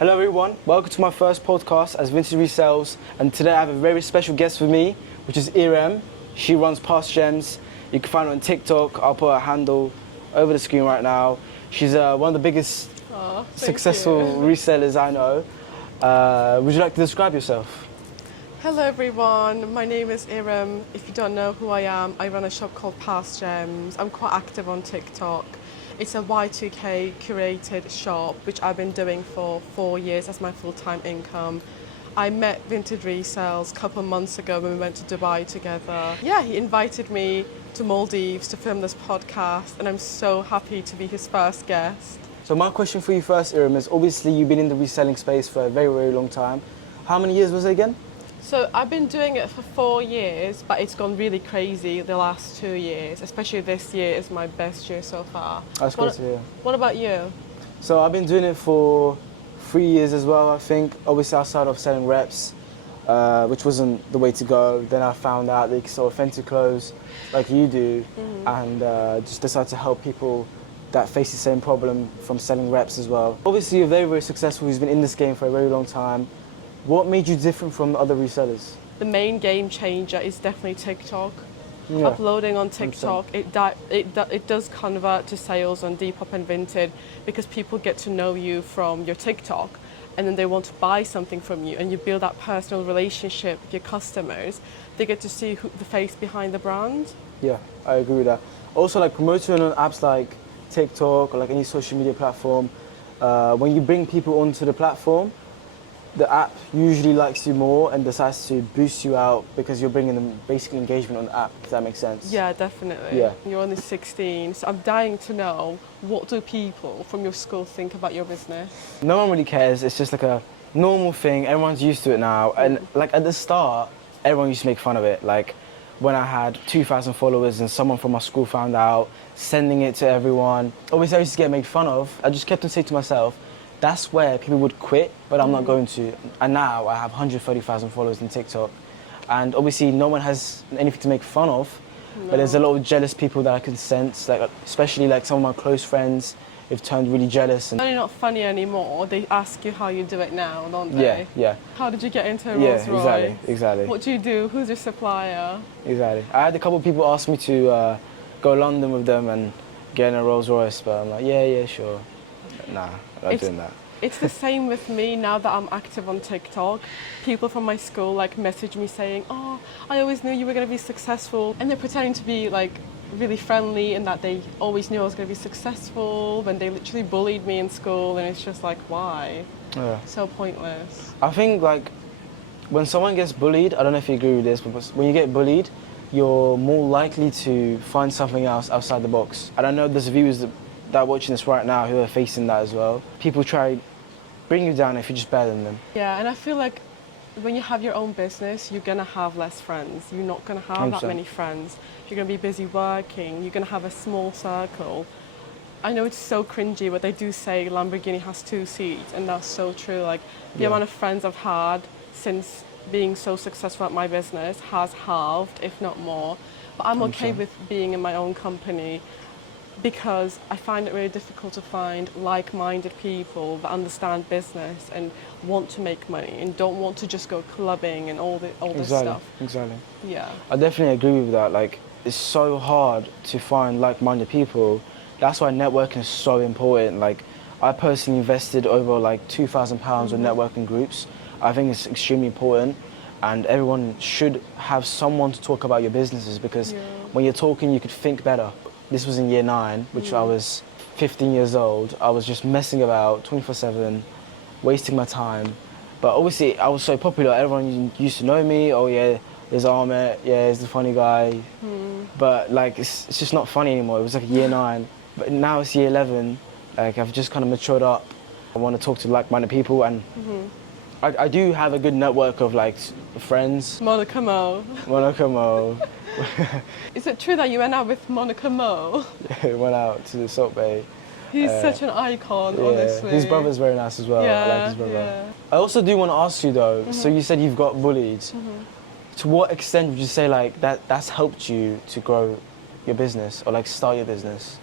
Hello everyone, welcome to my first podcast as Vinted Resells, and today I have a very special guest with me, which is Irem. She runs PastGems. You can find her on TikTok. I'll put her handle over the screen right now. She's one of the biggest successful resellers I know. Would you like to describe yourself? Hello everyone, my name is Irem. If you don't know who I am, I run a shop called PastGems. I'm quite active on TikTok. It's a Y2K curated shop, which I've been doing for 4 years as my full-time income. I met Vinted Resells a couple of months ago when we went to Dubai together. Yeah, he invited me to Maldives to film this podcast, and I'm so happy to be his first guest. So my question for you first, Irem, is obviously you've been in the reselling space for a very, very long time. How many years was it again? So I've been doing it for 4 years, but it's gone really crazy the last 2 years. Especially this year is my best year so far. That's great to hear. What about you? So I've been doing it for 3 years as well, I think. Obviously outside of selling reps, which wasn't the way to go. Then I found out that you can sell authentic clothes like you do, and just decided to help people that face the same problem from selling reps as well. Obviously you're very, very successful. You've been in this game for a very long time. What made you different from other resellers? The main game changer is definitely TikTok. Yeah. Uploading on TikTok, it does convert to sales on Depop and Vinted because people get to know you from your TikTok, and then they want to buy something from you, and you build that personal relationship with your customers. They get to see the face behind the brand. Yeah, I agree with that. Also, like promoting on apps like TikTok or like any social media platform, when you bring people onto the platform, the app usually likes you more and decides to boost you out because you're bringing them basic engagement on the app, if that makes sense. Yeah, definitely. Yeah. You're only 16, so I'm dying to know, what do people from your school think about your business? No one really cares. It's just like a normal thing. Everyone's used to it now. And like at the start, everyone used to make fun of it. Like when I had 2,000 followers and someone from my school found out, sending it to everyone. Obviously I used to get made fun of. I just kept on saying to myself, that's where people would quit, but I'm not going to. And now I have 130,000 followers on TikTok. And obviously no one has anything to make fun of, but there's a lot of jealous people that I can sense, like especially like some of my close friends who've turned really jealous. And They're not funny anymore. They ask you how you do it now, don't they? Yeah. How did you get into Rolls Royce? Yeah, exactly. What do you do? Who's your supplier? Exactly. I had a couple of people ask me to go London with them and get in a Rolls Royce, but I'm like, yeah, sure. Nah, I'm not doing that. It's the same with me now that I'm active on TikTok. People from my school like message me saying, oh, I always knew you were going to be successful. And they're pretending to be like really friendly and that they always knew I was going to be successful when they literally bullied me in school, and it's just like, why? Yeah. So pointless. I think like when someone gets bullied, I don't know if you agree with this, but when you get bullied, you're more likely to find something else outside the box. And I know there's viewers that are watching this right now who are facing that as well. People try bring you down if you're just better than them. Yeah, and I feel like when you have your own business, you're gonna have less friends. You're not gonna have 100%. that many friends. You're gonna be busy working. You're gonna have a small circle. I know it's so cringy, but they do say Lamborghini has 2 seats, and that's so true. Like the amount of friends I've had since being so successful at my business has halved, if not more. But I'm okay with being in my own company, because I find it really difficult to find like-minded people that understand business and want to make money and don't want to just go clubbing and all this stuff. Exactly. Yeah. I definitely agree with that. Like, it's so hard to find like-minded people. That's why networking is so important. Like, I personally invested over like £2,000 on networking groups. I think it's extremely important, and everyone should have someone to talk about your businesses, because when you're talking, you could think better. This was in year 9, which I was 15 years old. I was just messing about 24/7, wasting my time. But obviously, I was so popular. Everyone used to know me. Oh yeah, there's Ahmed. Yeah, he's the funny guy. But like, it's just not funny anymore. It was like year 9, but now it's year 11. Like, I've just kind of matured up. I want to talk to like-minded people, and I do have a good network of like friends. Monica Mo. Is it true that you went out with Monica Mo? Yeah, went out to the Salt Bay. He's such an icon, honestly. His brother's very nice as well. Yeah, I like his brother. Yeah. I also do want to ask you though, so you said you've got bullied. To what extent would you say like that's helped you to grow your business or like start your business?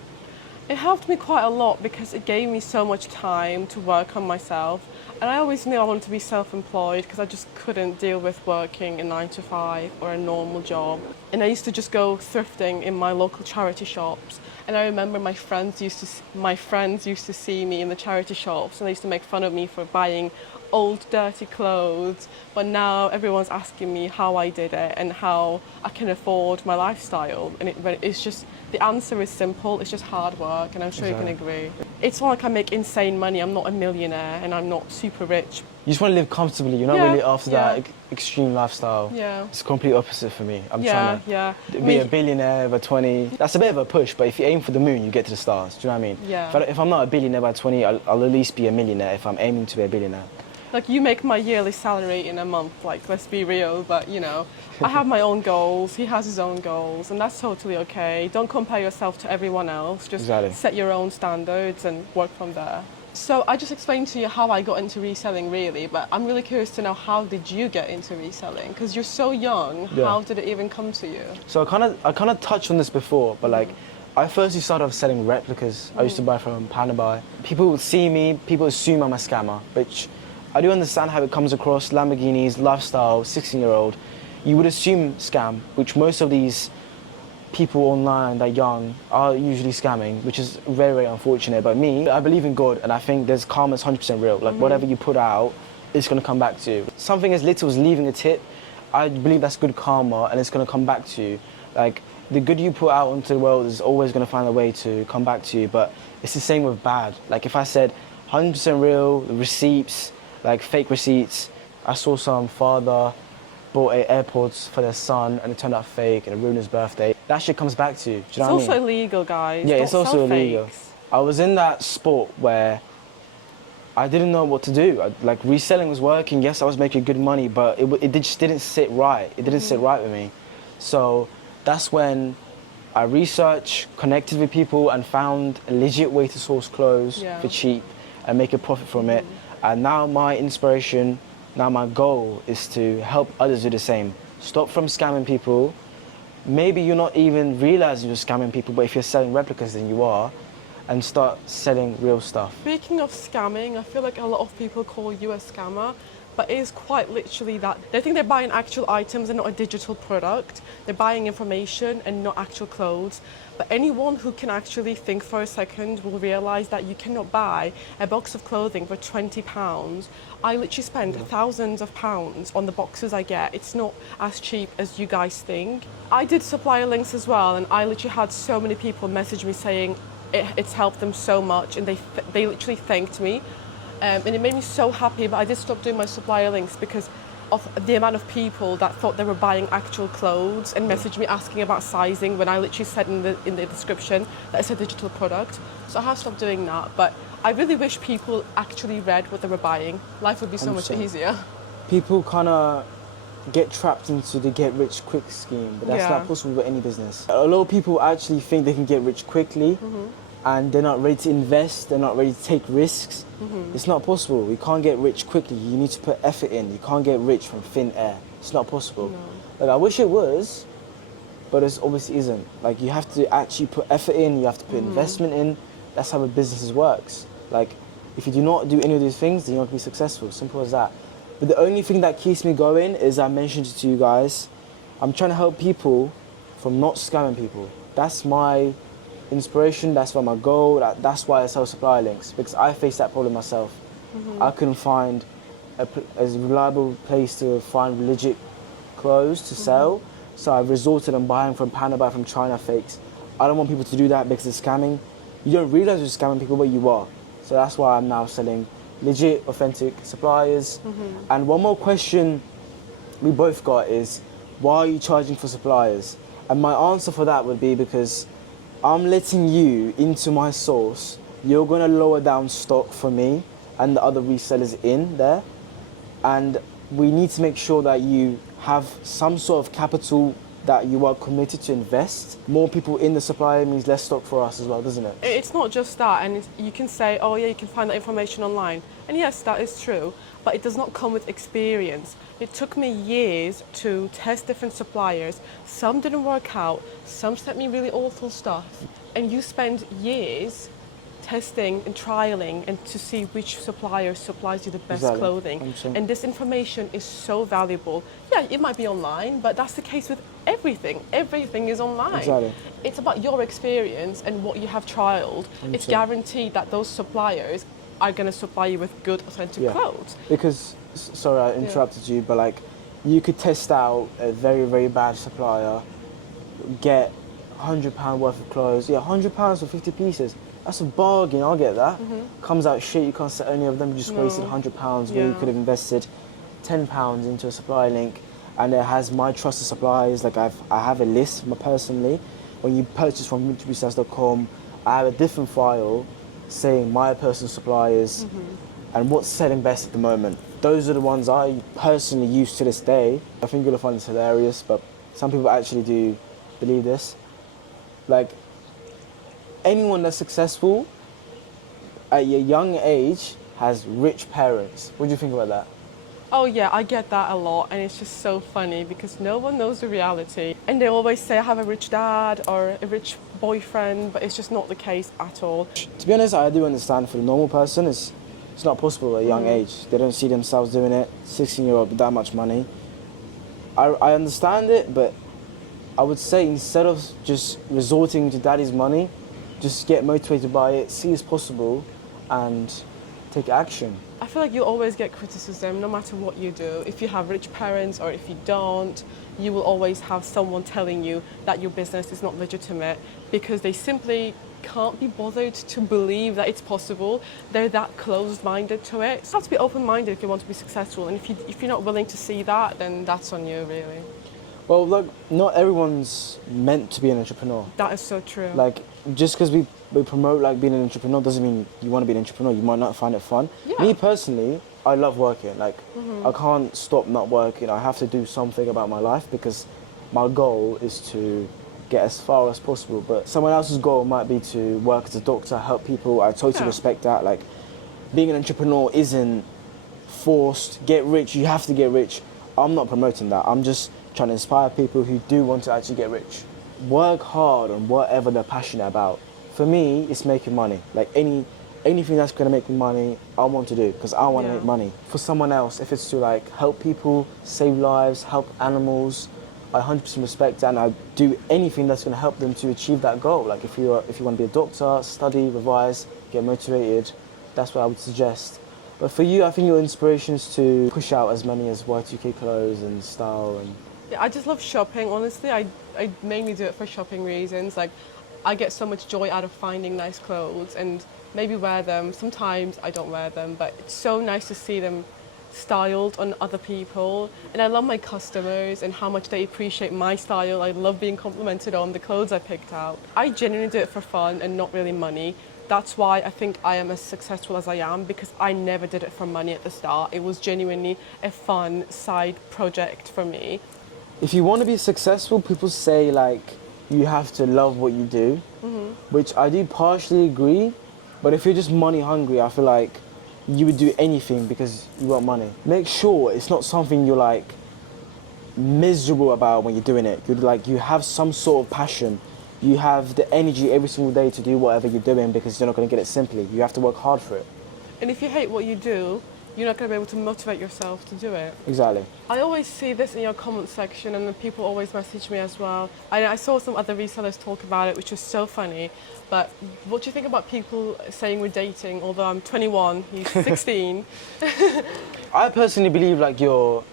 It helped me quite a lot because it gave me so much time to work on myself. And I always knew I wanted to be self-employed because I just couldn't deal with working a 9 to 5 or a normal job. And I used to just go thrifting in my local charity shops. And I remember my friends used to see me in the charity shops, and they used to make fun of me for buying old dirty clothes. But now everyone's asking me how I did it and how I can afford my lifestyle. And it's just, the answer is simple. It's just hard work, and I'm sure you can agree. It's not like I make insane money. I'm not a millionaire and I'm not super rich. You just want to live comfortably. You're not really after that extreme lifestyle. Yeah. It's the complete opposite for me. I'm Yeah, trying to be a billionaire by 20. That's a bit of a push, but if you aim for the moon, you get to the stars. Do you know what I mean? Yeah. If I'm not a billionaire by 20, I'll at least be a millionaire if I'm aiming to be a billionaire. Like, you make my yearly salary in a month, like, let's be real, but you know, I have my own goals, he has his own goals, and that's totally okay. Don't compare yourself to everyone else, just set your own standards and work from there. So I just explained to you how I got into reselling, really, but I'm really curious to know, how did you get into reselling? Because you're so young, how did it even come to you? So I kind of touched on this before, but like, I firstly started off selling replicas. I used to buy from Panama. People would see me, people assume I'm a scammer, which I do understand how it comes across. Lamborghinis, lifestyle, 16-year-old. You would assume scam, which most of these people online that young are usually scamming, which is very, very unfortunate. But me, I believe in God, and I think there's karma's 100% real. Like, whatever you put out, it's going to come back to you. Something as little as leaving a tip, I believe that's good karma, and it's going to come back to you. Like, the good you put out into the world is always going to find a way to come back to you, but it's the same with bad. Like, if I said 100% real, receipts, like fake receipts, I saw some father bought AirPods for their son and it turned out fake and it ruined his birthday. That shit comes back to you. Do you know what I mean? It's also illegal, guys. Yeah, Don't it's also sell illegal. fakes. I was in that sport where I didn't know what to do. Like, reselling was working, yes, I was making good money, but it just didn't sit right. It didn't sit right with me. So that's when I researched, connected with people, and found a legit way to source clothes for cheap and make a profit from it. And now my inspiration, now my goal is to help others do the same. Stop from scamming people. Maybe you're not even realizing you're scamming people, but if you're selling replicas, then you are. And start selling real stuff. Speaking of scamming, I feel like a lot of people call you a scammer, but it is quite literally that. They think they're buying actual items and not a digital product. They're buying information and not actual clothes. But anyone who can actually think for a second will realize that you cannot buy a box of clothing for £20. I literally spend thousands of pounds on the boxes I get. It's not as cheap as you guys think. I did supplier links as well, and I literally had so many people message me saying it's helped them so much, and they literally thanked me. And it made me so happy, but I did stop doing my supplier links because of the amount of people that thought they were buying actual clothes and messaged me asking about sizing when I literally said in the description that it's a digital product. So I have stopped doing that, but I really wish people actually read what they were buying. Life would be so much easier. People kind of get trapped into the get rich quick scheme, but that's not possible with any business. A lot of people actually think they can get rich quickly, and they're not ready to invest, they're not ready to take risks. It's not possible. You can't get rich quickly. You need to put effort in. You can't get rich from thin air. It's not possible. Like, I wish it was, but it obviously isn't. Like, you have to actually put effort in, you have to put investment in. That's how a business works. Like, if you do not do any of these things, then you're not going to be successful. Simple as that. But the only thing that keeps me going is, I mentioned it to you guys, I'm trying to help people from not scamming people. That's my inspiration, that's my goal, that's why I sell supplier links, because I faced that problem myself. I couldn't find a reliable place to find legit clothes to sell, so I resorted on buying from Panama, from China fakes. I don't want people to do that because it's scamming. You don't realize you're scamming people, but you are. So that's why I'm now selling legit, authentic suppliers. And one more question we both got is, why are you charging for suppliers? And my answer for that would be because I'm letting you into my source. You're going to lower down stock for me and the other resellers in there. And we need to make sure that you have some sort of capital that you are committed to invest. More people in the supplier means less stock for us as well, doesn't it? It's not just that, and you can say, oh yeah, you can find that information online. And yes, that is true, but it does not come with experience. It took me years to test different suppliers. Some didn't work out, some sent me really awful stuff. and you spend years testing and trialing and to see which supplier supplies you the best Exactly. clothing. 100%. And this information is so valuable. Yeah, it might be online, but that's the case with everything. Everything is online. Exactly. It's about your experience and what you have trialed. It's 100%. guaranteed that those suppliers are going to supply you with good, authentic Yeah. clothes. Because, sorry I interrupted you, but like, you could test out a very, very bad supplier, get £100 worth of clothes, yeah, £100 for 50 pieces. That's a bargain, I'll get that. Comes out shit, you can't sell any of them, you just wasted £100 where you could have invested £10 into a supply link. And it has my trusted suppliers, like I have a list personally. When you purchase from VintedResells.com, I have a different file saying my personal suppliers and what's selling best at the moment. Those are the ones I personally use to this day. I think you're gonna find this hilarious, but some people actually do believe this. Like, anyone that's successful at a young age has rich parents. What do you think about that? Oh yeah, I get that a lot, and it's just so funny because no one knows the reality. And they always say I have a rich dad or a rich boyfriend, but it's just not the case at all. To be honest, I do understand for the normal person, it's not possible at a young age. They don't see themselves doing it. 16-year-old with that much money. I understand it, but I would say instead of just resorting to daddy's money, just get motivated by it, see it's possible, and take action. I feel like you always get criticism no matter what you do. If you have rich parents or if you don't, you will always have someone telling you that your business is not legitimate because they simply can't be bothered to believe that it's possible. They're that closed-minded to it. You have to be open-minded if you want to be successful, and if you're not willing to see that, then that's on you, really. Well, look, not everyone's meant to be an entrepreneur. That is so true. Like, just because we promote like being an entrepreneur doesn't mean you want to be an entrepreneur. You might not find it fun. Yeah. Me personally, I love working. Like, I can't stop not working. I have to do something about my life because my goal is to get as far as possible. But someone else's goal might be to work as a doctor, help people. I totally respect that. Like, being an entrepreneur isn't forced. Get rich. You have to get rich. I'm not promoting that. I'm just trying to inspire people who do want to actually get rich. Work hard on whatever they're passionate about. For me, it's making money. Like anything that's gonna make me money, I want to do because I want to make money. For someone else, if it's to like help people, save lives, help animals, I 100% respect that, and I do anything that's gonna help them to achieve that goal. Like if you want to be a doctor, study, revise, get motivated, that's what I would suggest. But for you, I think your inspiration is to push out as many as Y2K clothes and style and. Yeah, I just love shopping, honestly. I mainly do it for shopping reasons. Like, I get so much joy out of finding nice clothes and maybe wear them. Sometimes I don't wear them, but it's so nice to see them styled on other people. And I love my customers and how much they appreciate my style. I love being complimented on the clothes I picked out. I genuinely do it for fun and not really money. That's why I think I am as successful as I am, because I never did it for money at the start. It was genuinely a fun side project for me. If you want to be successful, people say like you have to love what you do, which I do partially agree. But if you're just money hungry, I feel like you would do anything because you want money. Make sure it's not something you're like miserable about when you're doing it. You're like, you have some sort of passion. You have the energy every single day to do whatever you're doing because you're not going to get it simply. You have to work hard for it. And if you hate what you do, you're not going to be able to motivate yourself to do it. Exactly. I always see this in your comment section, and then people always message me as well. I saw some other resellers talk about it, which was so funny. But what do you think about people saying we're dating, although I'm 21, he's 16? I personally believe like you're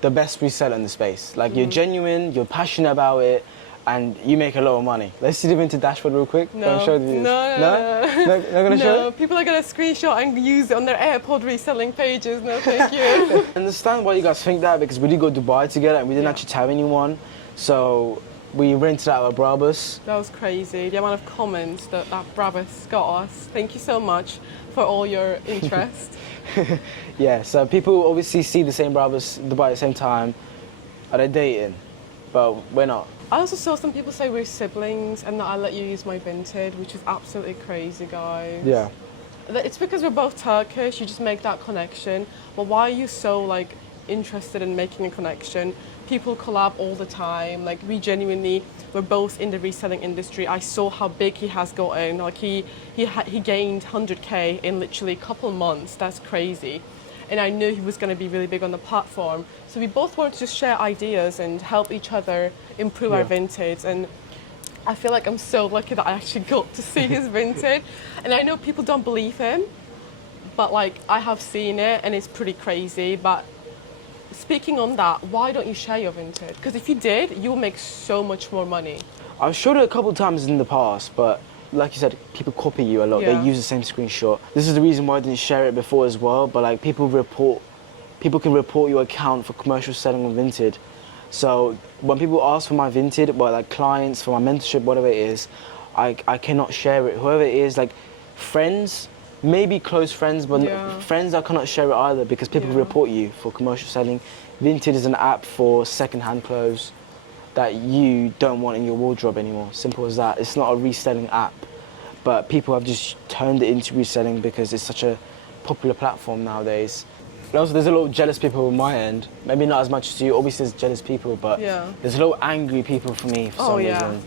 the best reseller in the space. Like you're genuine, you're passionate about it, and you make a lot of money. Let's see the Vinted dashboard real quick. No. Show the viewers. No? Not gonna show No, it? people are going to screenshot and use it on their AirPod reselling pages. No, thank you. I understand why you guys think that, because we did go to Dubai together and we didn't actually tell anyone. So we rented out a Brabus. That was crazy. The amount of comments that Brabus got us. Thank you so much for all your interest. Yeah, so people obviously see the same Brabus in Dubai at the same time. Are they dating? But we're not. I also saw some people say we're siblings and that I let you use my Vinted, which is absolutely crazy, guys. Yeah. It's because we're both Turkish, you just make that connection. But why are you so like interested in making a connection. People collab all the time. Like we genuinely, we're both in the reselling industry. I saw how big he has gotten. Like he gained 100K in literally a couple months. That's crazy. And I knew he was going to be really big on the platform. So we both wanted to just share ideas and help each other improve our Vinted. And I feel like I'm so lucky that I actually got to see his Vinted. And I know people don't believe him, but like I have seen it and it's pretty crazy. But speaking on that, why don't you share your Vinted? Because if you did, you'll make so much more money. I've showed it a couple of times in the past, but like you said, people copy you a lot. Yeah. They use the same screenshot. This is the reason why I didn't share it before as well, but like people can report your account for commercial selling on Vinted. So when people ask for my Vinted, well, like clients, for my mentorship, whatever it is, I cannot share it. Whoever it is, like friends, maybe close friends, but friends I cannot share it either because people report you for commercial selling. Vinted is an app for second-hand clothes that you don't want in your wardrobe anymore. Simple as that. It's not a reselling app, but people have just turned it into reselling because it's such a popular platform nowadays. And also, there's a lot of jealous people on my end. Maybe not as much as you. Obviously, there's jealous people, but there's a lot of angry people for me for some reason.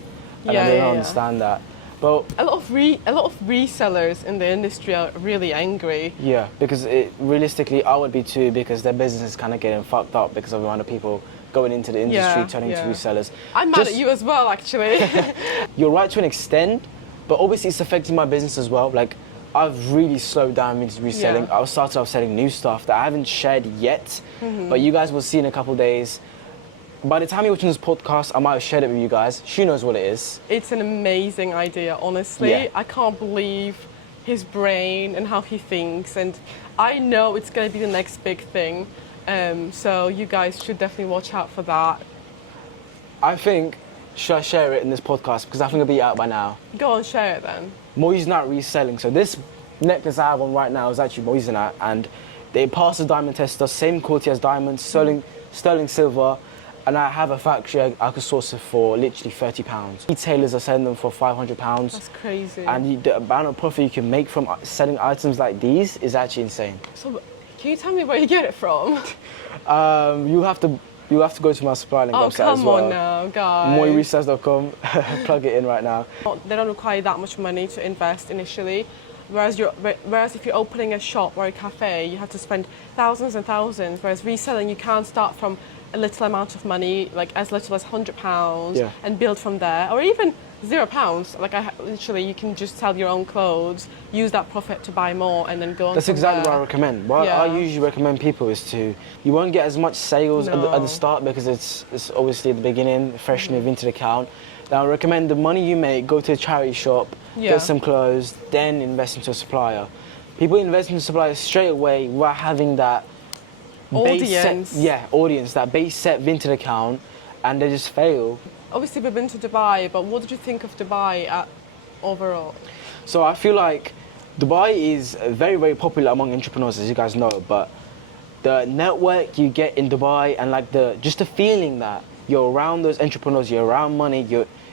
And I don't understand that. But a lot of resellers in the industry are really angry. Yeah, because realistically, I would be too, because their business is kind of getting fucked up because of the amount of people going into the industry, turning to resellers. I'm mad at you as well, actually. You're right to an extent, but obviously it's affecting my business as well. Like, I've really slowed down into reselling. I started off selling new stuff that I haven't shared yet, but you guys will see in a couple of days. By the time you're watching this podcast, I might have shared it with you guys. She knows what it is. It's an amazing idea, honestly. Yeah. I can't believe his brain and how he thinks, and I know it's going to be the next big thing. So you guys should definitely watch out for that. I think, should I share it in this podcast? Because I think it'll be out by now. Go on, share it then. Moissanite reselling. So this necklace I have on right now is actually Moissanite, and they passed the diamond tester, same quality as diamonds, sterling silver, and I have a factory I could source it for literally £30. Retailers are selling them for £500. That's crazy. And the amount of profit you can make from selling items like these is actually insane. So, can you tell me where you get it from? You have to go to my supply link website as well. Oh, come on now, guys. moiresells.com. Plug it in right now. They don't require that much money to invest initially. Whereas if you're opening a shop or a cafe, you have to spend thousands and thousands. Whereas reselling, you can start from a little amount of money, like as little as £100, and build from there, or even £0. Like literally, you can just sell your own clothes, use that profit to buy more, and then go on. That's exactly what I recommend. What I usually recommend people is you won't get as much sales at the start because it's obviously at the beginning, fresh new Vinted account. Now I recommend the money you make, go to a charity shop, get some clothes, then invest into a supplier. People invest into suppliers straight away without having that audience. Audience, that base set Vinted account, and they just fail. Obviously, we've been to Dubai, but what did you think of Dubai overall? So I feel like Dubai is very, very popular among entrepreneurs, as you guys know, but the network you get in Dubai and like just the feeling that you're around those entrepreneurs, you're around money,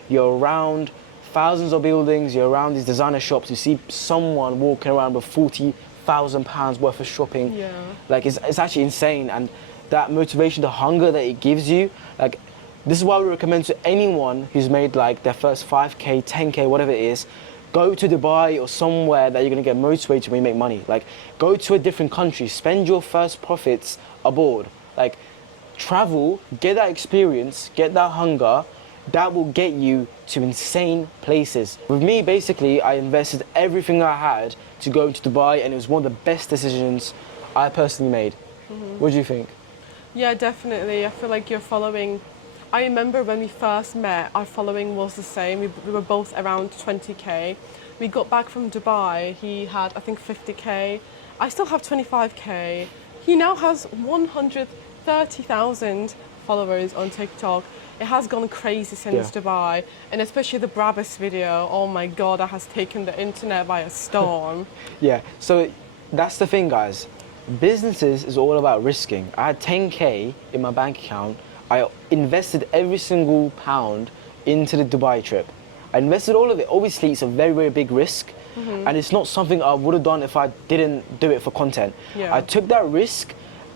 you're around thousands of buildings, you're around these designer shops, you see someone walking around with £40,000 worth of shopping. Like it's actually insane, and that motivation, the hunger that it gives you, like this is why we recommend to anyone who's made like their first 5K, 10K, whatever it is, go to Dubai or somewhere that you're gonna get motivated when you make money. Like go to a different country, spend your first profits abroad. Like travel, get that experience, get that hunger, that will get you to insane places. With me, basically, I invested everything I had to go to Dubai, and it was one of the best decisions I personally made. What do you think? Yeah, definitely. I feel like you're following. I remember when we first met, our following was the same. We were both around 20K. We got back from Dubai. He had, I think, 50K. I still have 25K. He now has 130,000 followers on TikTok. It has gone crazy since Dubai, and especially the Brabus video. Oh my God, that has taken the internet by a storm. So that's the thing, guys. Businesses is all about risking. I had 10K in my bank account. I invested every single pound into the Dubai trip. I invested all of it. Obviously, it's a very, very big risk, and it's not something I would have done if I didn't do it for content. I took that risk,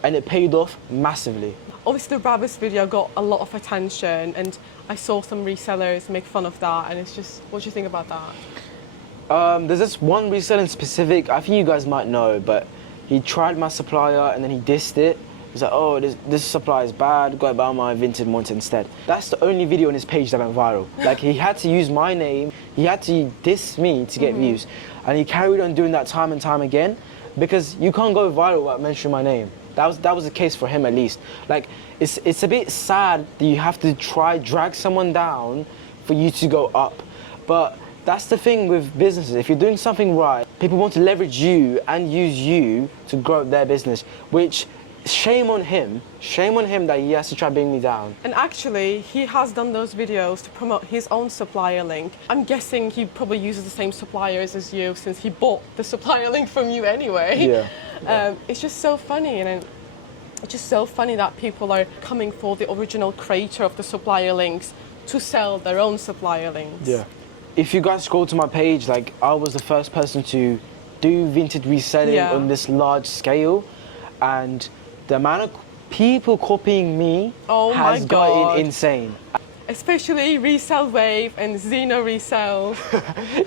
and it paid off massively. Obviously, the Brabus video got a lot of attention, and I saw some resellers make fun of that, and it's just, what do you think about that? There's this one reseller in specific, I think you guys might know, but he tried my supplier and then he dissed it. He's like, oh, this supply is bad, go buy my Vinted monitor instead. That's the only video on his page that went viral. Like, he had to use my name, he had to diss me to get views. And he carried on doing that time and time again, because you can't go viral without mentioning my name. That was the case for him, at least. Like, it's a bit sad that you have to drag someone down for you to go up. But that's the thing with businesses. If you're doing something right, people want to leverage you and use you to grow their business, which, shame on him that he has to try bring me down. And actually, he has done those videos to promote his own supplier link. I'm guessing he probably uses the same suppliers as you, since he bought the supplier link from you anyway. Yeah. It's just so funny, and it's just so funny that people are coming for the original creator of the supplier links to sell their own supplier links. Yeah. If you guys scroll to my page, like, I was the first person to do Vinted reselling on this large scale, and the amount of people copying me has gotten insane. Especially Resell Wave and Zeno Resells.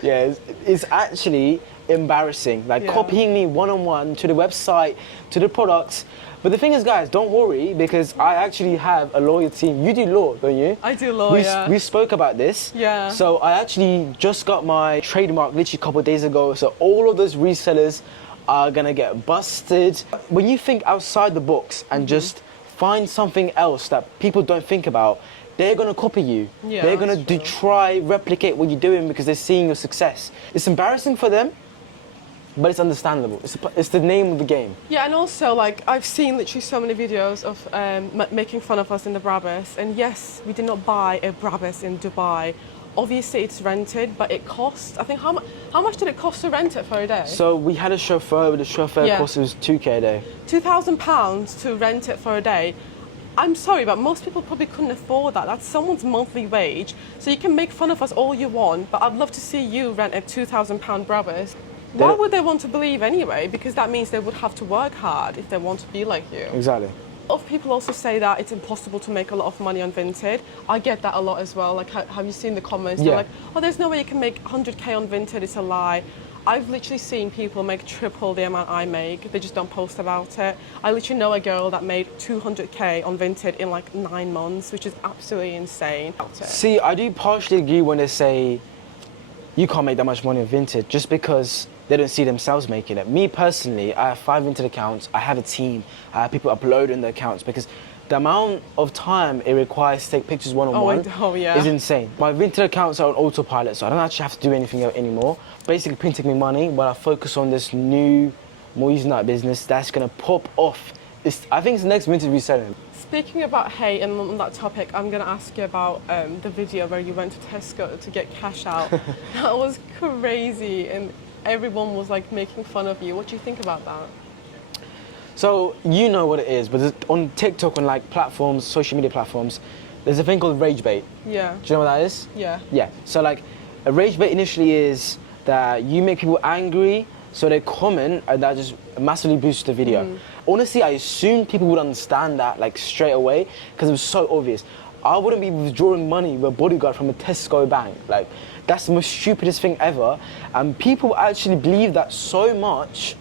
Yeah, it's actually embarrassing. Like, copying me one-on-one to the website, to the products. But the thing is, guys, don't worry, because I actually have a lawyer team. You do law, don't you? I do law, yeah. We spoke about this. Yeah. So I actually just got my trademark literally a couple of days ago. So all of those resellers are gonna get busted. When you think outside the box and just find something else that people don't think about, they're gonna copy you. Yeah, they're gonna try replicate what you're doing because they're seeing your success. It's embarrassing for them, but it's understandable. It's the name of the game. Yeah, and also, like, I've seen literally so many videos of making fun of us in the Brabus, and yes, we did not buy a Brabus in Dubai. Obviously, it's rented, but it costs, I think, how much did it cost to rent it for a day? So we had a chauffeur, but the chauffeur cost us £2,000 a day. £2,000 to rent it for a day. I'm sorry, but most people probably couldn't afford that. That's someone's monthly wage. So you can make fun of us all you want, but I'd love to see you rent a £2,000 Brabus. Why would they want to believe anyway? Because that means they would have to work hard if they want to be like you. Exactly. A lot of people also say that it's impossible to make a lot of money on Vinted. I get that a lot as well. Like, have you seen the comments? They're like, oh, there's no way you can make 100k on Vinted, it's a lie. I've literally seen people make triple the amount I make. They just don't post about it. I literally know a girl that made 200k on Vinted in like 9 months, which is absolutely insane. See, I do partially agree when they say you can't make that much money on Vinted just because they don't see themselves making it. Me personally, I have 5 Vinted accounts, I have a team, I have people uploading the accounts because the amount of time it requires to take pictures one-on-one is insane. My Vinted accounts are on autopilot, so I don't actually have to do anything anymore. Basically printing me money while I focus on this new, more using that business that's gonna pop off. I think it's the next Vinted reselling. Speaking about hate, and on that topic, I'm going to ask you about the video where you went to Tesco to get cash out. That was crazy, and everyone was like making fun of you. What do you think about that? So, you know what it is, but on TikTok, on like platforms, social media platforms, there's a thing called rage bait. Yeah. Do you know what that is? Yeah. Yeah. So like, a rage bait initially is that you make people angry, so they comment, and that just massively boosts the video. Honestly, I assumed people would understand that like straight away, because it was so obvious. I wouldn't be withdrawing money with a bodyguard from a Tesco bank. Like, that's the most stupidest thing ever. And people actually believe that so much,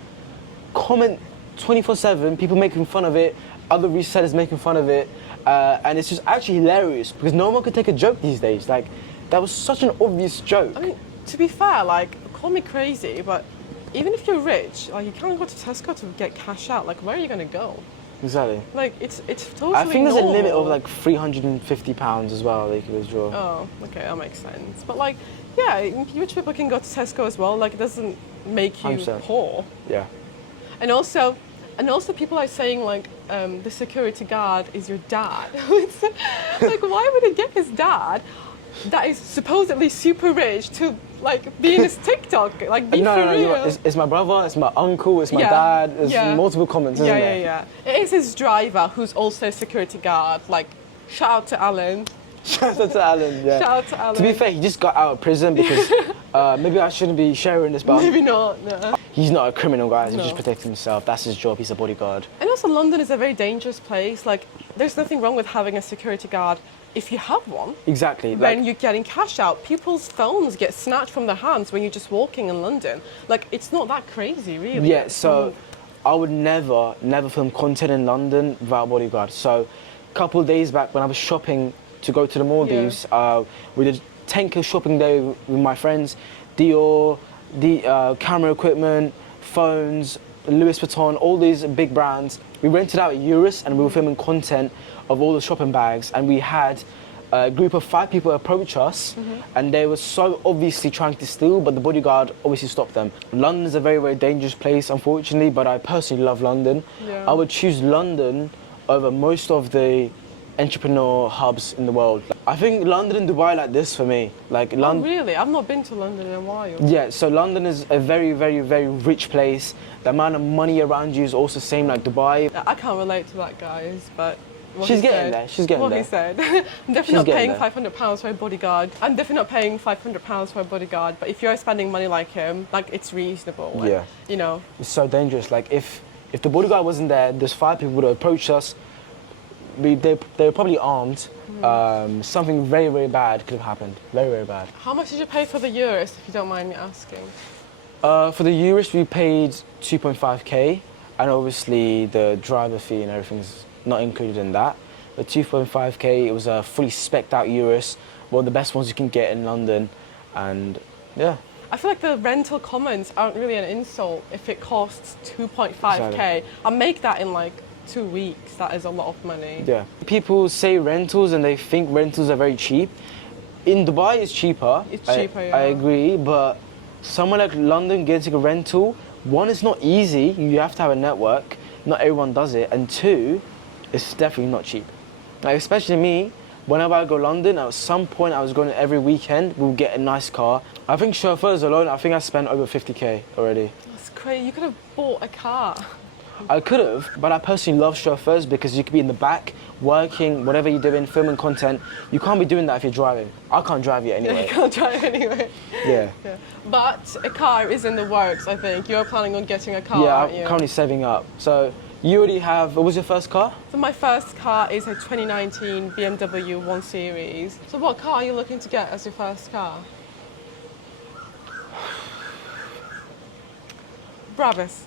comment 24/7, people making fun of it, other resellers making fun of it, and it's just actually hilarious because no one can take a joke these days. Like, that was such an obvious joke. I mean, to be fair, like, call me crazy, but even if you're rich, like, you can't go to Tesco to get cash out. Like, where are you going to go? Exactly. Like, it's totally I think there's normal. a limit of like £350 as well that you can withdraw. Oh, okay, that makes sense. But like, yeah, rich people can go to Tesco as well. Like, it doesn't make you 100%. poor. Yeah. And also people are saying like the security guard is your dad. It's, like, why would he get his dad, that is supposedly super rich, to like be in his TikTok? Like, be for real. No, it's my brother, it's my uncle, it's my dad. There's multiple comments, isn't there? Yeah. It is his driver who's also a security guard. Like, shout out to Alan. Shout out to Alan, yeah. Shout out to Alan. To be fair, he just got out of prison because maybe I shouldn't be sharing this, but maybe not. No. he's not a criminal, guys. He's No. just protecting himself. That's his job. He's a bodyguard. And also, London is a very dangerous place. Like, there's nothing wrong with having a security guard if you have one. Exactly. When you're getting cash out, people's phones get snatched from their hands when you're just walking in London. Like, it's not that crazy, really. Yeah, so I would never film content in London without a bodyguard. So a couple of days back when I was shopping to go to the Maldives, we did 10K shopping day with my friends, Dior, camera equipment, phones, Louis Vuitton, all these big brands. We rented out a Eurus and we were filming content of all the shopping bags, and we had a group of 5 people approach us, and they were so obviously trying to steal, but the bodyguard obviously stopped them. London is a very, very dangerous place, unfortunately, but I personally love London. Yeah. I would choose London over most of the entrepreneur hubs in the world. I think London and Dubai like this for me. Like Oh, London. really? I've not been to London in a while. Yeah, so London is a very, very, very rich place. The amount of money around you is also the same like Dubai. I can't relate to that, guys, but what She's he getting said- there, she's getting what there. he said. I'm definitely She's not getting paying there. £500 for a bodyguard. I'm definitely not paying £500 for a bodyguard, but if you're spending money like him, like, it's reasonable. And, Yeah. you know. It's so dangerous. Like if the bodyguard wasn't there, there's 5 people would have approached us. They were probably armed. Something very, very bad could have happened. Very, very bad. How much did you pay for the Euros, if you don't mind me asking? For the Eurus, we paid 2.5k, and obviously the driver fee and everything's not included in that. But 2.5k, it was a fully spec'd out Eurus, one of the best ones you can get in London, and yeah. I feel like the rental comments aren't really an insult if it costs 2.5k. Exactly. I'll make that in like 2 weeks. That is a lot of money. Yeah. People say rentals and they think rentals are very cheap. In Dubai, it's cheaper. It's cheaper, yeah. I agree, but somewhere like London, getting a rental, one, it's not easy. You have to have a network. Not everyone does it. And 2, it's definitely not cheap. Like, especially me, whenever I go to London, at some point I was going every weekend, we'll get a nice car. I think chauffeurs alone, I think I spent over 50k already. That's crazy. You could have bought a car. I could have, but I personally love chauffeurs because you could be in the back, working, whatever you're doing, filming content. You can't be doing that if you're driving. I can't drive yet Yeah, anyway. you can't drive anyway. Yeah. Yeah. But a car is in the works, I think. You're planning on getting a car, Yeah, aren't I'm you? currently saving up. So you already have, what was your first car? So my first car is a 2019 BMW 1 Series. So what car are you looking to get as your first car? Bravis.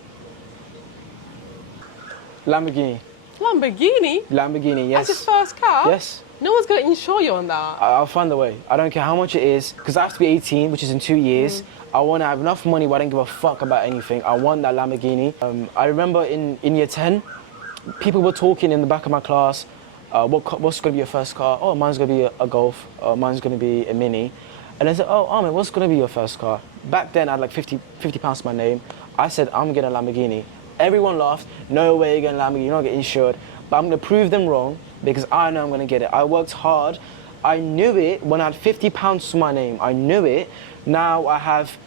Lamborghini. Lamborghini? Lamborghini, That's yes. your first car? Yes. No one's going to insure you on that. I'll find a way. I don't care how much it is, because I have to be 18, which is in 2 years. I want to have enough money where I don't give a fuck about anything. I want that Lamborghini. I remember in year 10, people were talking in the back of my class, what's going to be your first car? Oh, mine's going to be a Golf. Mine's going to be a Mini. And they said, oh, Ahmed, what's going to be your first car? Back then, I had like 50 pounds to my name. I said, I'm getting a Lamborghini. Everyone laughed. No way you're getting a Lamborghini, you're not getting insured. But I'm going to prove them wrong because I know I'm going to get it. I worked hard. I knew it when I had 50 pounds to my name. I knew it. Now I have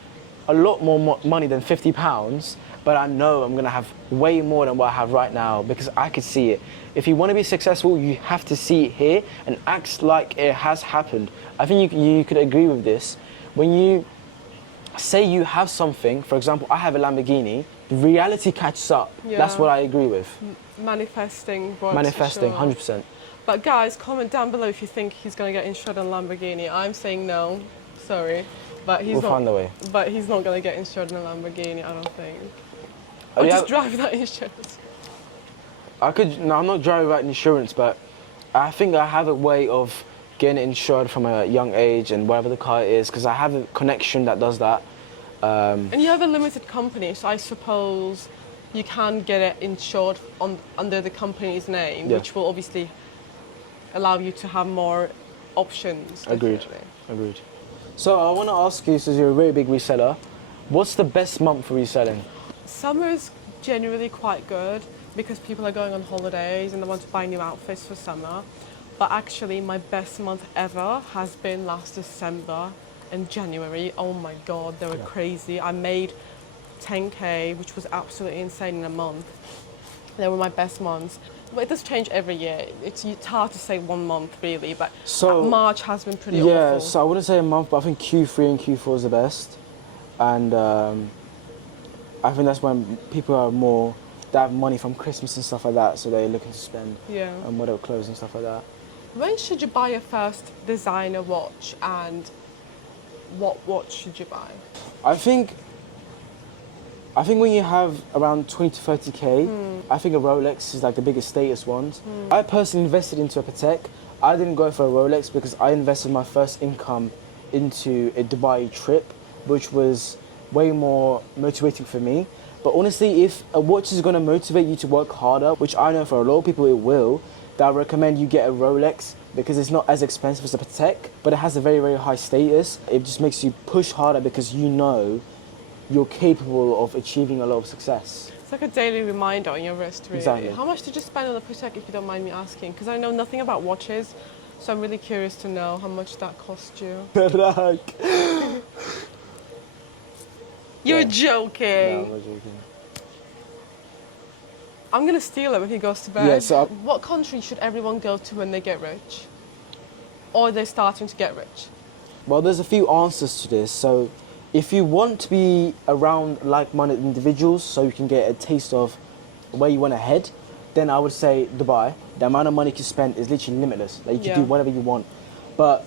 a lot more money than 50 pounds, but I know I'm going to have way more than what I have right now because I could see it. If you want to be successful, you have to see it here and act like it has happened. I think you could agree with this. When you say you have something, for example, I have a Lamborghini, reality catches up. Yeah. That's what I agree with. Manifesting works. Manifesting, for sure. 100%. But guys, comment down below if you think he's going to get insured on Lamborghini. I'm saying no. Sorry. But he's We'll not, find a way. But he's not going to get insured in a Lamborghini, I don't think. Oh, Or yeah. just drive without insurance. No, I'm not driving without insurance, but I think I have a way of getting it insured from a young age and whatever the car is, because I have a connection that does that. And you have a limited company, so I suppose you can get it insured under the company's name, Yeah. which will obviously allow you to have more options. Agreed. definitely. Agreed. So I want to ask you, since you're a very big reseller, what's the best month for reselling? Summer is generally quite good because people are going on holidays and they want to buy new outfits for summer. But actually, my best month ever has been last December and January. Oh my God, they were crazy. I made 10k, which was absolutely insane in a month. They were my best months. But it does change every year. It's hard to say 1 month really, but So- March has been pretty Yeah, awful. so I wouldn't say a month, but I think Q3 and Q4 is the best. And I think that's when people are more, they have money from Christmas and stuff like that, so they're looking to spend Yeah. on model clothes and stuff like that. When should you buy your first designer watch, and what watch should you buy? I think when you have around 20 to 30k, I think a Rolex is like the biggest status ones. I personally invested into a Patek. I didn't go for a Rolex because I invested my first income into a Dubai trip, which was way more motivating for me. But honestly, if a watch is going to motivate you to work harder, which I know for a lot of people it will, then I recommend you get a Rolex because it's not as expensive as a Patek, but it has a very, very high status. It just makes you push harder because you know you're capable of achieving a lot of success. It's like a daily reminder on your wrist, really. Exactly. How much did you spend on the Patek, if you don't mind me asking? Because I know nothing about watches, so I'm really curious to know how much that cost you. Like, You're Yeah. joking. no, I'm not joking. I'm going to steal it when he goes to bed. Yeah, so What country should everyone go to when they get rich? Or they're starting to get rich? Well, there's a few answers to this. So if you want to be around like-minded individuals so you can get a taste of where you want to head, then I would say Dubai. The amount of money you can spend is literally limitless. Like, you can Yeah. do whatever you want. But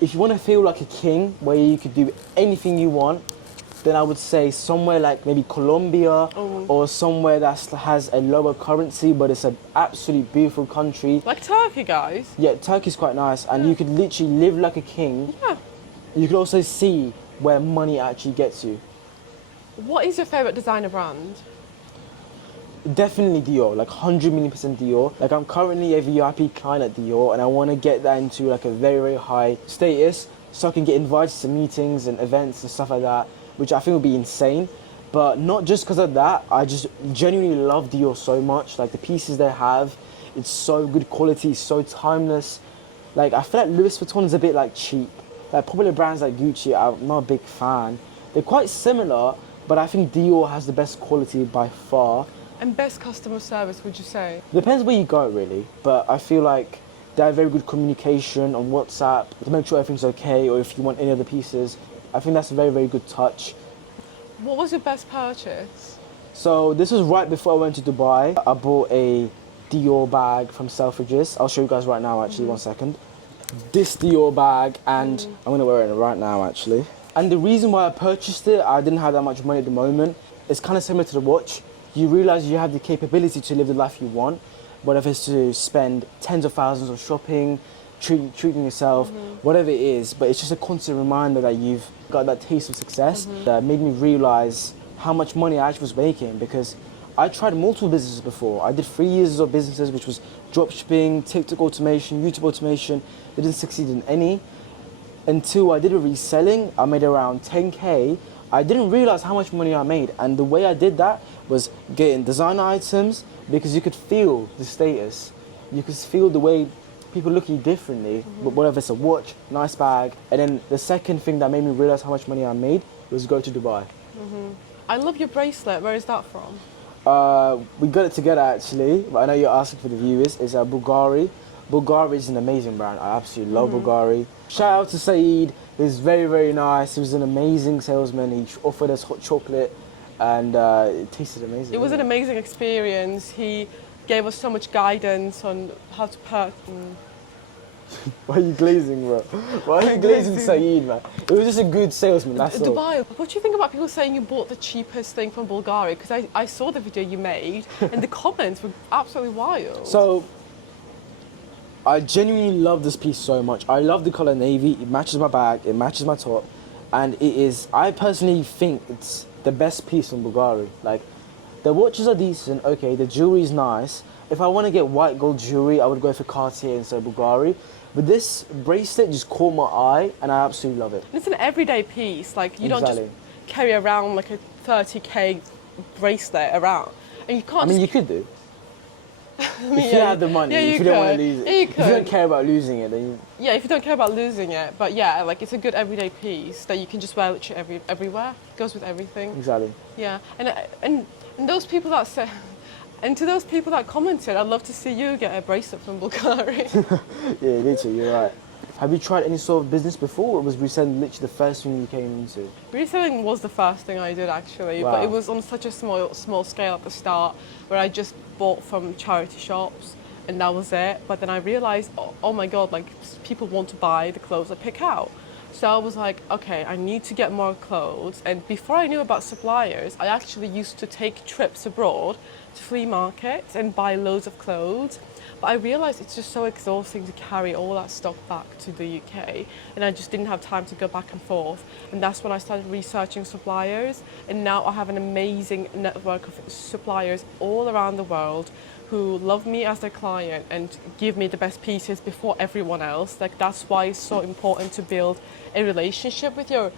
if you want to feel like a king, where you could do anything you want, then I would say somewhere like maybe Colombia or somewhere that has a lower currency, but it's an absolutely beautiful country. Like Turkey, guys. Yeah, Turkey's quite nice, and you could literally live like a king. Yeah. You could also see where money actually gets you. What is your favourite designer brand? Definitely Dior, like 100 million % Dior. Like, I'm currently a VIP client at Dior, and I want to get that into like a very, very high status so I can get invited to meetings and events and stuff like that, which I think would be insane. But not just because of that, I just genuinely love Dior so much. Like, the pieces they have, it's so good quality, so timeless. Like, I feel like Louis Vuitton's a bit like cheap. Like, popular brands like Gucci, I'm not a big fan. They're quite similar, but I think Dior has the best quality by far. And best customer service, would you say? Depends where you go, really. But I feel like they have very good communication on WhatsApp to make sure everything's okay, or if you want any other pieces. I think that's a very, very good touch. What was your best purchase? So this was right before I went to Dubai. I bought a Dior bag from Selfridges. I'll show you guys right now, actually, 1 second. This Dior bag, and I'm gonna wear it right now, actually. And the reason why I purchased it, I didn't have that much money at the moment. It's kind of similar to the watch. You realize you have the capability to live the life you want, whether it's to spend tens of thousands on shopping, treating yourself, whatever it is, but it's just a constant reminder that you've got that taste of success that made me realize how much money I actually was making, because I tried multiple businesses before. I did 3 years of businesses, which was dropshipping, TikTok automation, YouTube automation. I didn't succeed in any until I did a reselling. I made around 10k. I didn't realize how much money I made, and the way I did that was getting designer items, because you could feel the status. You could feel the way people look at you differently, but whether it's a watch, nice bag. And then the second thing that made me realize how much money I made was go to Dubai. I love your bracelet. Where is that from? We got it together, actually, but I know you're asking for the viewers. It's Bulgari. Bulgari is an amazing brand. I absolutely love Bulgari. Shout out to Saeed. He's very, very nice. He was an amazing salesman. He offered us hot chocolate, and it tasted amazing. It was an amazing experience. He gave us so much guidance on how to purchase. Why are you glazing, bro? Why are you glazing Saeed, man? It was just a good salesman, that's all. Dubai. What do you think about people saying you bought the cheapest thing from Bulgaria? Because I saw the video you made, and the comments were absolutely wild. So, I genuinely love this piece so much. I love the color navy. It matches my bag, it matches my top, and it is, I personally think it's the best piece from Bulgari. Like, the watches are decent, okay, the jewelry is nice. If I want to get white gold jewelry, I would go for Cartier instead of Bulgari. But this bracelet just caught my eye, and I absolutely love it. It's an everyday piece. Like, you don't Exactly. just carry around like a 30k bracelet around. And you can't I mean, just you could do. If you yeah, have the money, yeah, if you you don't want to could. lose it. Yeah, you If you don't could. care about losing it, then you... Yeah, if you don't care about losing it. But yeah, like, it's a good everyday piece that you can just wear literally everywhere. Goes with everything. Exactly. Yeah, and those people that say, and to those people that commented, I'd love to see you get a bracelet from Bulgari. Yeah, literally, you're right. Have you tried any sort of business before, or was reselling literally the first thing you came into? Reselling was the first thing I did actually, but Wow. it was on such a small scale at the start where I just bought from charity shops and that was it. But then I realized, oh my God, like people want to buy the clothes I pick out. So I was like, okay, I need to get more clothes. And before I knew about suppliers, I actually used to take trips abroad to flea markets and buy loads of clothes. But I realised it's just so exhausting to carry all that stuff back to the UK, and I just didn't have time to go back and forth. And that's when I started researching suppliers, and now I have an amazing network of suppliers all around the world who love me as their client and give me the best pieces before everyone else. Like that's why it's so important to build a relationship with your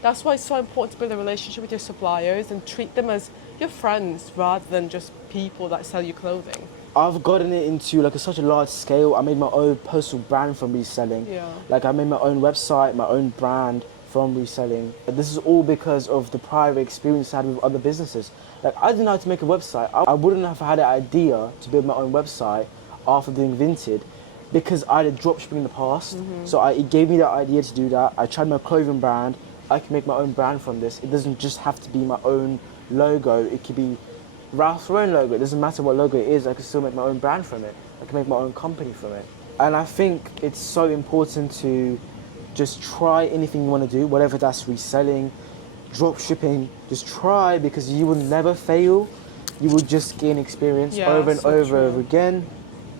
that's why it's so important to build a relationship with your suppliers and treat them as your friends rather than just people that sell you clothing. I've gotten it into like such a large scale. I made my own personal brand from reselling. Yeah. Like I made my own website, my own brand from reselling. This is all because of the prior experience I had with other businesses. Like I didn't know how to make a website. I wouldn't have had an idea to build my own website after doing Vinted because I did dropshipping in the past. So it gave me that idea to do that. I tried my clothing brand. I can make my own brand from this. It doesn't just have to be my own logo. It could be Ralph's own logo. It doesn't matter what logo it is. I can still make my own brand from it. I can make my own company from it. And I think it's so important to just try anything you want to do, whatever that's reselling, drop shipping. Just try because you will never fail. You will just gain experience over and over again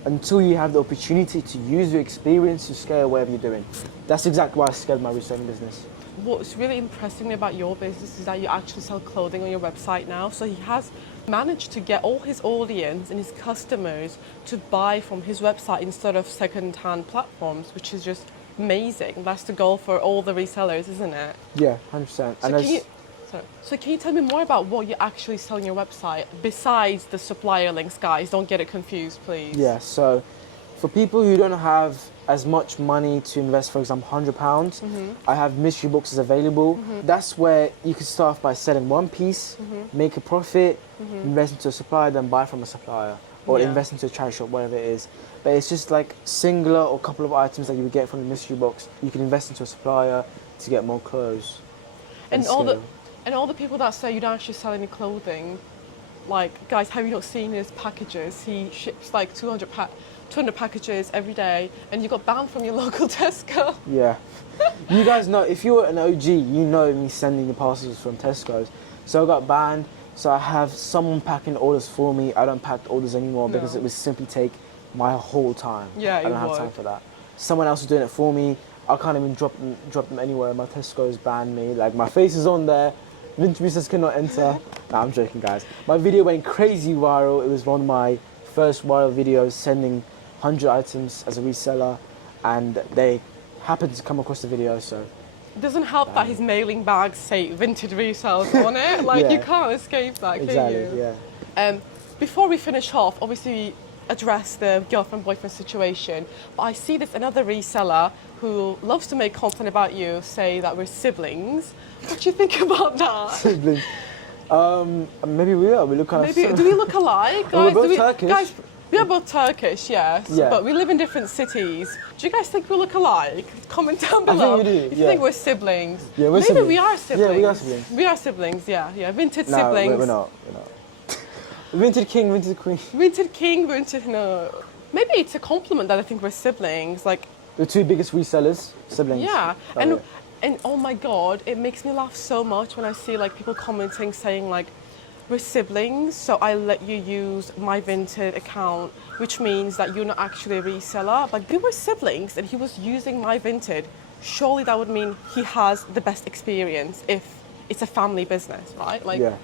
until you have the opportunity to use your experience to scale whatever you're doing. That's exactly why I scaled my reselling business. What's really impressing me about your business is that you actually sell clothing on your website now. So he has managed to get all his audience and his customers to buy from his website instead of second-hand platforms, which is just amazing. That's the goal for all the resellers, isn't it? Yeah, 100%. So can you tell me more about what you actually sell on your website besides the supplier links, guys? Don't get it confused, please. Yeah, so for people who don't have as much money to invest, for example, £100, I have mystery boxes available. That's where you can start by selling one piece, make a profit, invest into a supplier, then buy from a supplier, or invest into a charity shop, whatever it is. But it's just like singular or couple of items that you would get from the mystery box. You can invest into a supplier to get more clothes. And all the people that say you don't actually sell any clothing, like, guys, have you not seen his packages? He ships like 200 packages every day, and you got banned from your local Tesco. Yeah. You guys know, if you're an OG, you know me sending the parcels from Tesco's. So I got banned, so I have someone packing orders for me. I don't pack orders anymore because it would simply take my whole time. Yeah, I don't have time for that. Someone else is doing it for me. I can't even drop them anywhere. My Tesco's banned me. Like, my face is on there. Vinted Resells cannot enter. Nah, I'm joking, guys. My video went crazy viral. It was one of my first viral videos, sending 100 items as a reseller, and they happened to come across the video, so. It doesn't help that his mailing bags say Vinted Resells on it. Like, you can't escape that, can you? Yeah. Before we finish off, obviously address the girlfriend-boyfriend situation, but I see there's another reseller who loves to make content about you, say that we're siblings. What do you think about that? Siblings. Maybe we are. We look kind of similar. Do we look alike? Well, we're both Turkish. Guys, we are both Turkish, yes, but we live in different cities. Do you guys think we look alike? Comment down below. I think we do, if you think we're siblings. Yeah, we're Maybe siblings. we are siblings. Yeah, we are siblings. We are siblings, yeah. Vinted No, siblings. we're not. Vinted King, Vinted Queen. Vinted King, Vinted, no. Maybe it's a compliment that I think we're siblings, like. The two biggest resellers, siblings. Yeah, and oh my God, it makes me laugh so much when I see like people commenting saying like, we're siblings, so I let you use my Vinted account, which means that you're not actually a reseller. But we were siblings and he was using my Vinted. Surely that would mean he has the best experience if it's a family business, right? Like, yeah,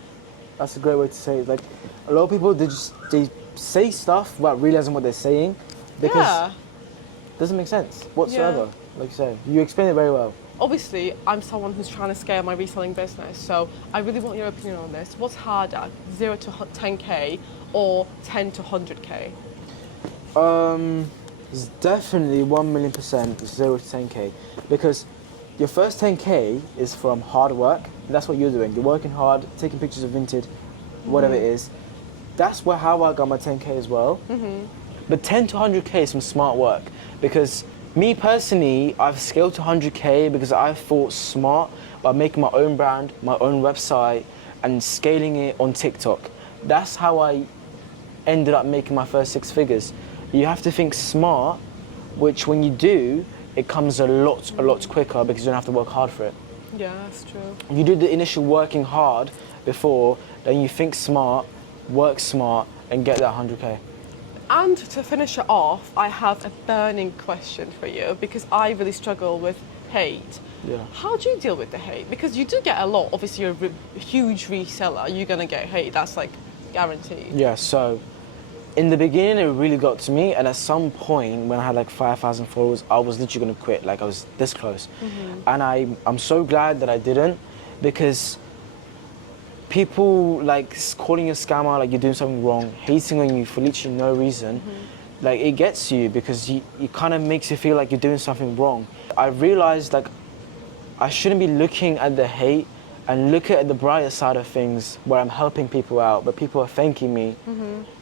that's a great way to say it. Like, a lot of people, they say stuff without realizing what they're saying because it doesn't make sense whatsoever. Like you say, you explain it very well. Obviously, I'm someone who's trying to scale my reselling business, so I really want your opinion on this. What's harder, 0 to 10K or 10 to 100K? It's definitely 1,000,000% 0 to 10K because your first 10K is from hard work. And that's what you're doing. You're working hard, taking pictures of Vinted, whatever it is. That's how I got my 10K as well. But 10 to 100K is some smart work because Me personally, I've scaled to 100K because I thought smart by making my own brand, my own website, and scaling it on TikTok. That's how I ended up making my first 6 figures. You have to think smart, which when you do, it comes a lot quicker because you don't have to work hard for it. Yeah, that's true. If you do the initial working hard before, then you think smart, work smart, and get that 100K. And to finish it off, I have a burning question for you because I really struggle with hate. Yeah. How do you deal with the hate? Because you do get a lot. Obviously, you're a huge reseller. You're gonna get hate. That's like guaranteed. Yeah, so in the beginning, it really got to me, and at some point, when I had like 5,000 followers, I was literally gonna quit. Like I was this close, and I'm so glad that I didn't, because people like calling you a scammer, like you're doing something wrong, hating on you for literally no reason, like it gets you because it kind of makes you feel like you're doing something wrong. I realized like I shouldn't be looking at the hate and look at the brighter side of things where I'm helping people out, but people are thanking me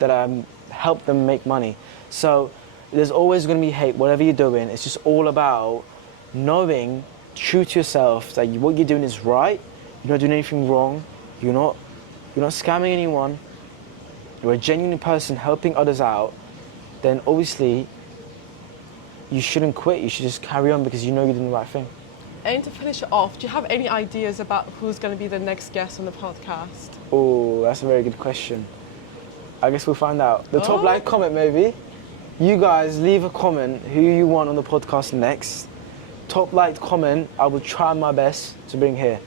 that I'm help them make money. So there's always going to be hate, whatever you're doing. It's just all about knowing, true to yourself, that what you're doing is right. You're not doing anything wrong. You're not scamming anyone. You're a genuine person helping others out. Then obviously you shouldn't quit. You should just carry on because you know you're doing the right thing. And to finish it off, do you have any ideas about who's going to be the next guest on the podcast? Oh, that's a very good question. I guess we'll find out. The top Oh. like comment maybe. You guys leave a comment who you want on the podcast next. Top liked comment, I will try my best to bring here.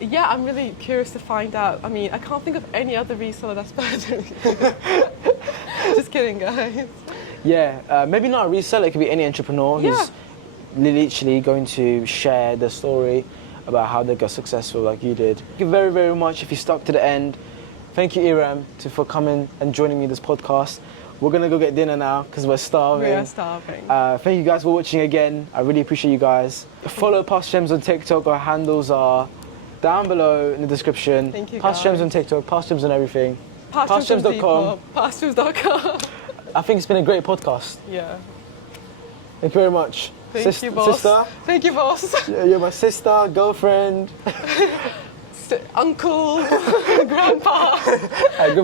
Yeah, I'm really curious to find out. I mean, I can't think of any other reseller that's better than you. Just kidding, guys. Yeah, maybe not a reseller, it could be any entrepreneur who's literally going to share their story about how they got successful like you did. Thank you very, very much if you stuck to the end. Thank you, Iram, for coming and joining me this podcast. We're gonna go get dinner now because we're starving. We are starving. Thank you guys for watching again. I really appreciate you guys. Follow PastGems on TikTok. Our handles are down below in the description. Thank you, PastGems guys. on TikTok, PastGems on everything. PastGems.com. PastGems.com. I think it's been a great podcast. Yeah. Thank you very much. Thank you, boss. Sister. Thank you, boss. You're my sister, girlfriend. Uncle, grandpa. Good